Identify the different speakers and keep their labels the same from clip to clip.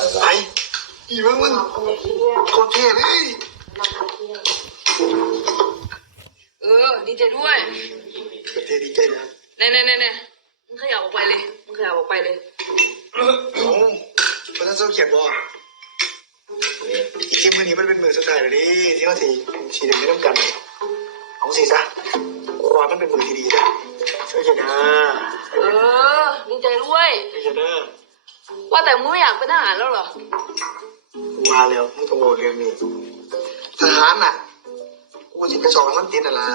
Speaker 1: ไปอีมึงมึงโคตรเท่เลย
Speaker 2: เออดีใจด้วย
Speaker 1: เท่ดีใจนะ
Speaker 2: เน่เน่เน่เน่มึงขยับออกไปเลยมึงขยับออกไปเลย
Speaker 1: โอ้เพราะฉะนั้นเจ้าเขียนบอกอีกทีมือนี้มันเป็นมือสุดท้ายเลยดิที่เขาสีสีเดียวไม่ต้องกันเอาสิซะความมันเป็นมือที่ดีนะช่วยกันนะ
Speaker 2: เออดีใจด้วย
Speaker 1: ช่วยกันนะ
Speaker 2: ว่าแต่มึงไม่อยากเป็นทหารแล้วเหรอ
Speaker 1: มาแล้วมึงต้องโง่เรื่องนี้ทหารน่ะ กูจะไปสอนมันติดน่ะละ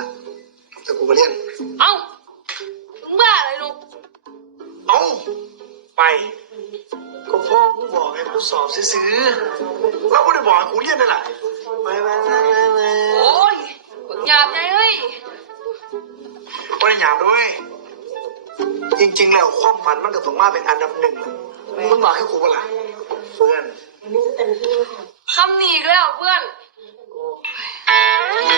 Speaker 1: แต่กูมาเรียน
Speaker 2: เอ้ามึงบ้าอะไรลูก
Speaker 1: เอ้า ไป ก็พ่อกูบอกให้กูสอบซื้อๆแล้วกูได้บอกให้กูเรียนได้หลายไปไปไปไปไป
Speaker 2: โอ้ยกดหยาบไงเฮ้ย
Speaker 1: ไม่ได้หยาบด้วย จริงๆ แล้วความฝันมันก็ต้องมาเป็นอันดับหนึ่งเลย มึงบอกให้กูว่าล่ะเพื่อน
Speaker 2: คำหนีอีกแล้วเพื่อน
Speaker 3: เอา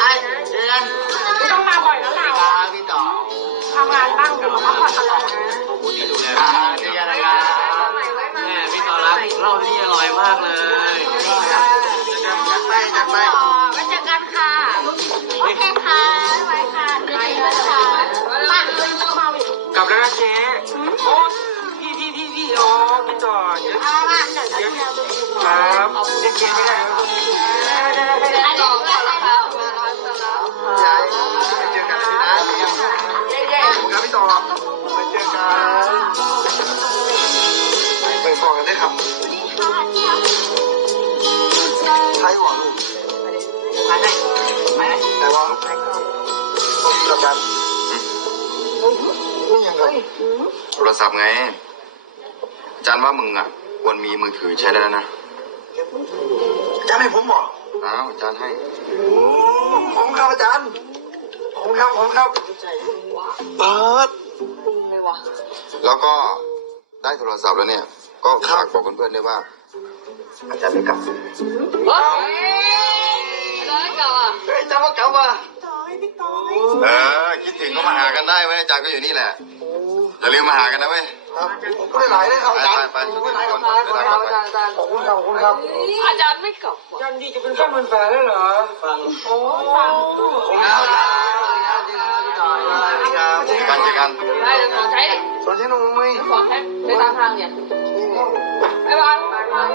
Speaker 3: ไอ้เดือน
Speaker 4: ไม่ต้องมาบ่อยแล้วเรา
Speaker 3: ตาพี่ต่อ
Speaker 4: ทำงานบ้างเดี๋ยวมาพักผ่อนตลอดนะ
Speaker 3: ตาเดือนอะไรกัน
Speaker 5: แม่พี่ต่อรับเล้าที่อร่อยมากเลย
Speaker 3: จัดไปจัดไป
Speaker 4: มาจอกันค่ะโอเคค่ะไว้ค่ะเดือนนี้นะคะมาเลยมาอีก
Speaker 5: กลับแล้วนะเจ๊โอ้พี่พี่พี่พี่อ๋อพี่ต่อเดี๋ยว
Speaker 4: เอาละเดี๋ยว
Speaker 5: ครับเจ๊ไม่ได้
Speaker 6: โทรศัพท์ไง อาจารย์ว่ามึงอะ ควรมีมือถือใช้ได้แล้วนะ
Speaker 1: จะให้ผมบอก
Speaker 6: อ้าวอาจารย์ให้
Speaker 1: ผมครับอาจารย์ผมครับผมครับเปิด
Speaker 2: ปรุงเลยวะ
Speaker 6: แล้วก็ได้โทรศัพท์แล้วเนี่ย ก็ฝากบอกเพื่อนๆด้วยว่า อาจารย์ไม่กลับ
Speaker 2: เฮ้ยร้อยเก่าอะ
Speaker 1: เฮ้ยจำว่ากลับมา
Speaker 6: เออคิดถึงก็มาหากันได้เว้ยอาจารย์ก็อยู่นี่แหละ อย่าลืมมาหากันนะเว้ย
Speaker 1: ครับผมก็ได้หลายเลยครับอาจารย์
Speaker 6: ไปไปไป
Speaker 1: ผมก็ได้หลายครับอาจารย์ครับอาจารย์อาจารย์ขอบคุณครับขอบคุณครับ
Speaker 2: อาจารย์ไม่กลับว่ะ
Speaker 5: ยันดีจะเป็นแฟนมันแฟนได้เหรอ
Speaker 1: ฟังโอ้ฟังขอบคุณครับอาจารย์ครับ
Speaker 6: เจอกันเจอกัน
Speaker 2: ได้เดี๋ยวขอใช้
Speaker 1: สวัสดีน้องมุ้ย
Speaker 2: ขอใช้ไปตามทางเนี่ยบ๊ายบายบ๊ายบาย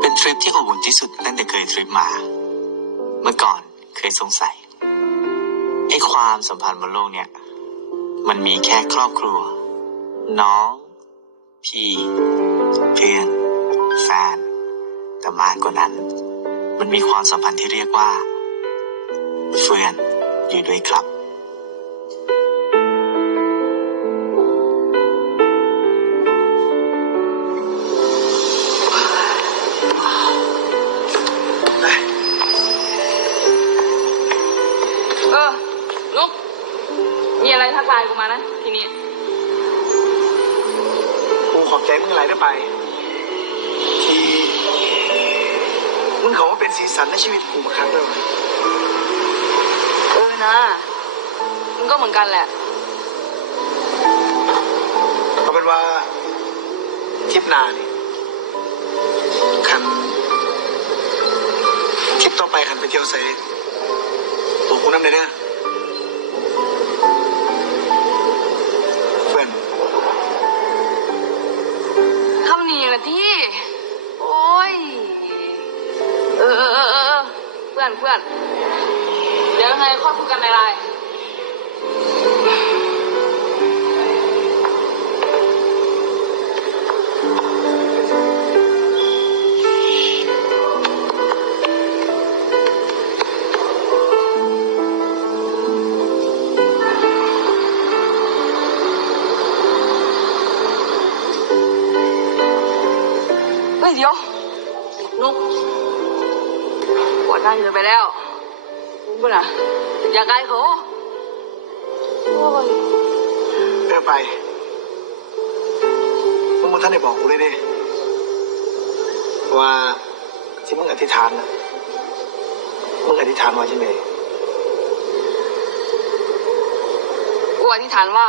Speaker 7: เป็นทริปที่อบอุ่นที่สุดตั้งแต่เคยทริปมา เมื่อก่อนเคยสงสัยไอ้ความสัมพันธ์บนโลกเนี่ย มันมีแค่ครอบครัว น้อง พี่ เพื่อน แฟน แต่มากกว่านั้น มันมีความสัมพันธ์ที่เรียกว่า เฟื่อนอยู่ด้วยครับ
Speaker 2: มีอะไรทักไลน์กูมานะทีนี้
Speaker 1: กูขอบใจมึงหลายได้ไป ที่มึงเขาว่าเป็นสีสันในชีวิตกูมาครั้งเดียว
Speaker 2: เออนะมึงก็เหมือนกันแหละ
Speaker 1: เอาเป็นว่าทริปหนานี่คันทริปต่อไปคันไปเที่ยวไซตัวกูน้ำเลยเด้อ
Speaker 2: คำนี้นะที่ โอ้ยเออเออเออเออ เพื่อนเพื่อน เดี๋ยวยังไงค่อยคุยกันในไลน์ เดี๋ยวนุกปวดหน้าเธอไปแล้วบุญอะอย่าไกลเขาโอ้ย
Speaker 1: เออไปมึงมาท่านได้บอกกูเลยดิว่าที่มึงอธิษฐานนะมึงอธิษฐานว่าจังไง
Speaker 2: กูอธิษฐานว่า